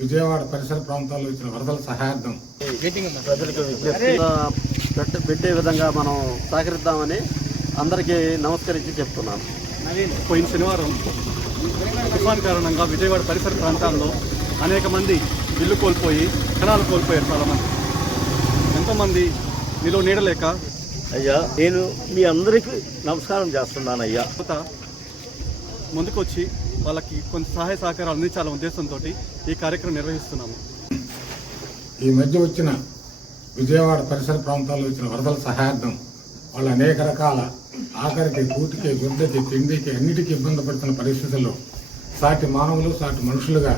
విజయవాడ పరిసర ప్రాంతాల్లో ఇచ్చిన వరదల సహాయార్థం ప్రజలకు పెట్టే విధంగా మనం సహకరిద్దామని అందరికీ నమస్కరించి చెప్తున్నాను. పోయిన శనివారం తుఫాన్ కారణంగా విజయవాడ పరిసర ప్రాంతాల్లో అనేక మంది ఇల్లు కోల్పోయి ప్రాణాలు కోల్పోయారు. చాలామంది ఎంతోమంది నిలువ నీడలేక అయ్యా నేను మీ అందరికీ నమస్కారం చేస్తున్నాను. అయ్యా ముందుకొచ్చి వాళ్ళకి కొంత సహాయ సహకారాలు అందించాలనే ఉద్దేశంతో ఈ కార్యక్రమం నిర్వహిస్తున్నాము. ఈ మధ్య వచ్చిన విజయవాడ పరిసర ప్రాంతాల్లో ఇచ్చిన వరదల సహాయార్థం వాళ్ళు అనేక రకాల ఆఖరికి కూటికి గుడ్డకి తిండికి అన్నిటికీ ఇబ్బంది పడుతున్న పరిస్థితుల్లో సాటి మానవులు సాటి మనుషులుగా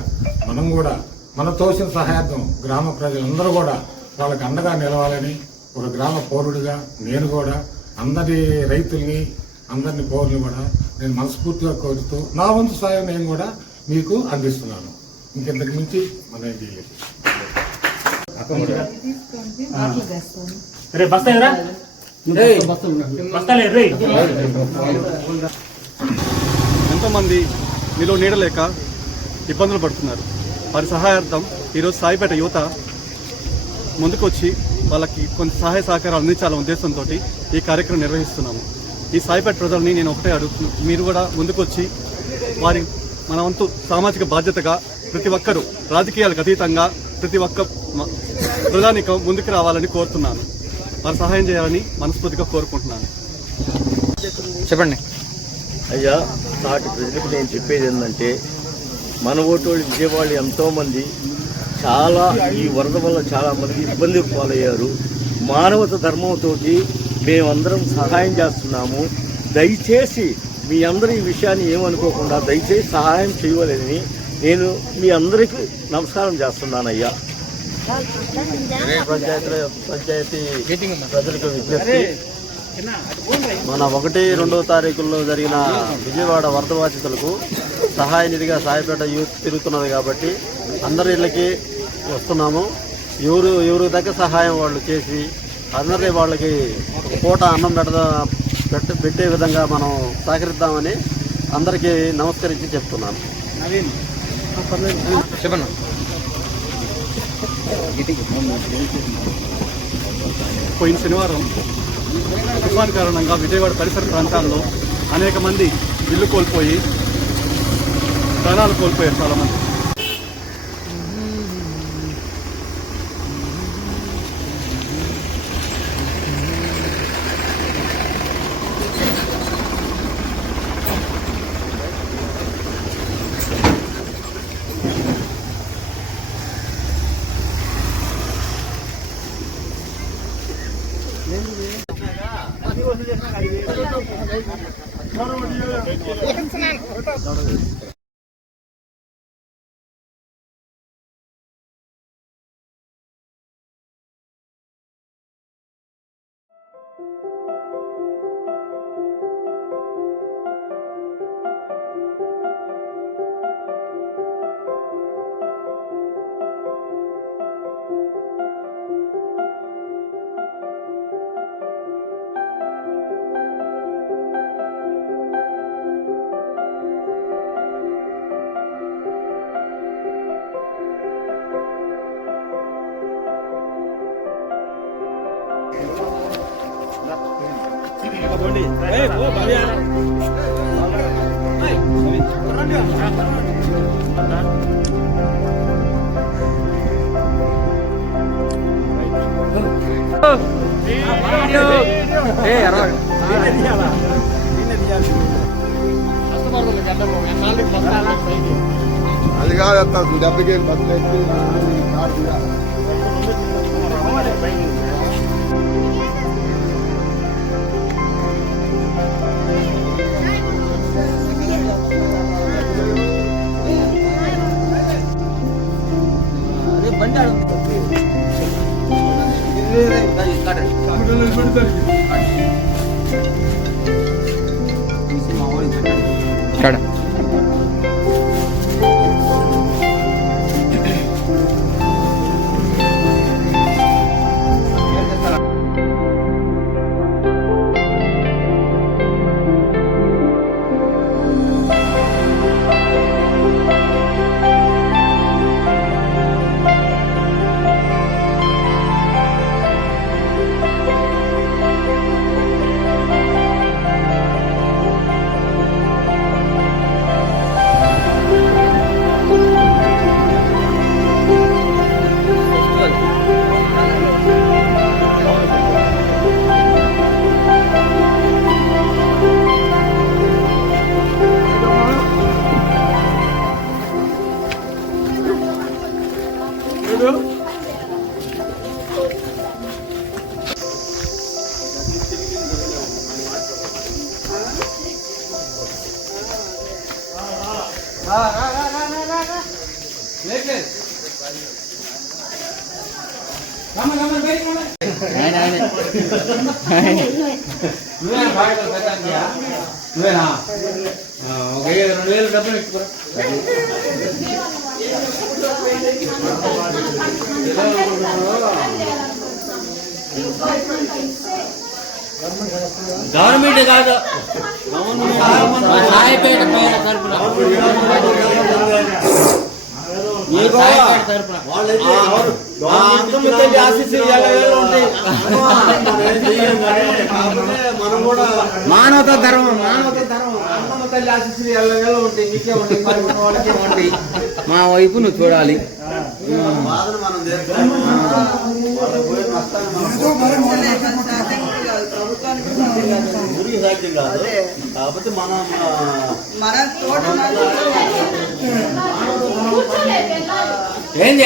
మనం కూడా మన తోసిన సహాయార్థం గ్రామ ప్రజలందరూ కూడా వాళ్ళకి అండగా నిలవాలని ఒక గ్రామ పౌరుడిగా నేను కూడా అందరి రైతుల్ని అందరిని పౌరుల్ని కూడా నేను మనస్ఫూర్తిగా కోరుతూ నా వంతు సాయం నేను కూడా మీకు అందిస్తున్నాను. ఇంకెంతకు మించి మన ఎంతోమంది నిలువ నీడలేక ఇబ్బందులు పడుతున్నారు. వారి సహాయార్థం ఈరోజు సాయిపేట యువత ముందుకొచ్చి వాళ్ళకి కొంత సహాయ సహకారాలు అందించాలనే ఉద్దేశంతో ఈ కార్యక్రమం నిర్వహిస్తున్నాము. ఈ సాయిపేట ప్రజల్ని నేను ఒకటే అడుగుతున్నాను, మీరు కూడా ముందుకొచ్చి మన వంతు సామాజిక బాధ్యతగా ప్రతి ఒక్కరూ రాజకీయాలకు అతీతంగా ప్రతి ఒక్క ప్రజానికం ముందుకు రావాలని కోరుతున్నాను. వారు సహాయం చేయాలని మనస్ఫూర్తిగా కోరుకుంటున్నాను. చెప్పండి అయ్యా. నాటి ప్రజలకు నేను చెప్పేది ఏంటంటే, మన ఓటోళ్ళు విజయవాడ ఎంతోమంది చాలా ఈ వరద వల్ల చాలామంది ఇబ్బందికి పాలయ్యారు. మానవత ధర్మంతో మేమందరం సహాయం చేస్తున్నాము. దయచేసి మీ అందరూ ఈ విషయాన్ని ఏమనుకోకుండా దయచేసి సహాయం చేయలేదని నేను మీ అందరికీ నమస్కారం చేస్తున్నానయ్యా. పంచాయతీ ప్రజలకు విజ్ఞప్తి, మన 1-2 తారీఖుల్లో జరిగిన విజయవాడ వరద బాధితులకు సహాయ నిధిగా సాయిపేట యూత్ తిరుగుతున్నది కాబట్టి అందరి ఇళ్ళకి వస్తున్నాము. ఎవరు దగ్గర సహాయం వాళ్ళు చేసి అందరి వాళ్ళకి పూట అన్నం పెట్టే విధంగా మనం సహకరిద్దామని అందరికీ నమస్కరించి చెప్తున్నాను. పోయిన శనివారం తుఫాన్ కారణంగా విజయవాడ పరిసర ప్రాంతాల్లో అనేక మంది ఇల్లు కోల్పోయి ప్రాణాలు కోల్పోయారు. చాలామంది అది కాదు డబ్బుకి బస్సు నువ్వేనా ఓకే 2000 డబ్బులు పెట్టుకోరా గవర్నమెంట్ కాదు సాయిపేట పేరు తరపున మానవతా ధర్మం అమ్మమ్మ తల్లి ఆశీస్సులు ఎల్లవేళ ఉంటాయి మీకే ఉంటాయి వాళ్ళకే ఉంటాయి మా వైపు నువ్వు చూడాలి కాకపోతే ఏంది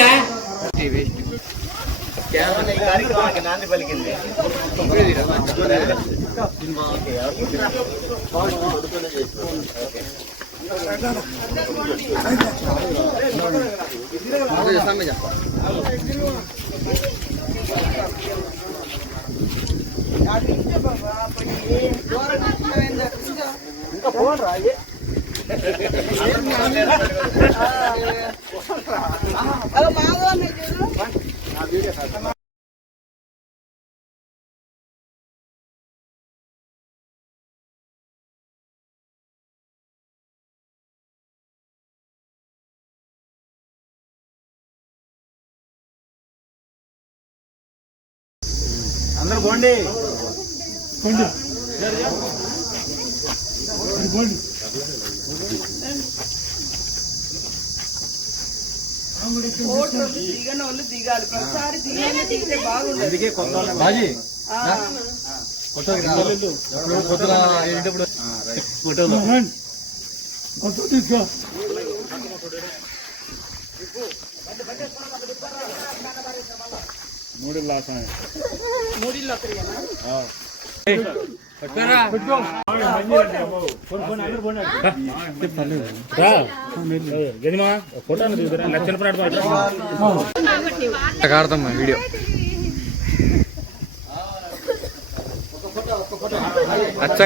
కార్యక్రమానికి నాంది పలికింది ఇంకా ఫోన్ రా అందరూ పోండి దిగాలి ప్రతిసారి దిగితే బాగుండదు అందుకే కొత్త తీసుకో వీడియో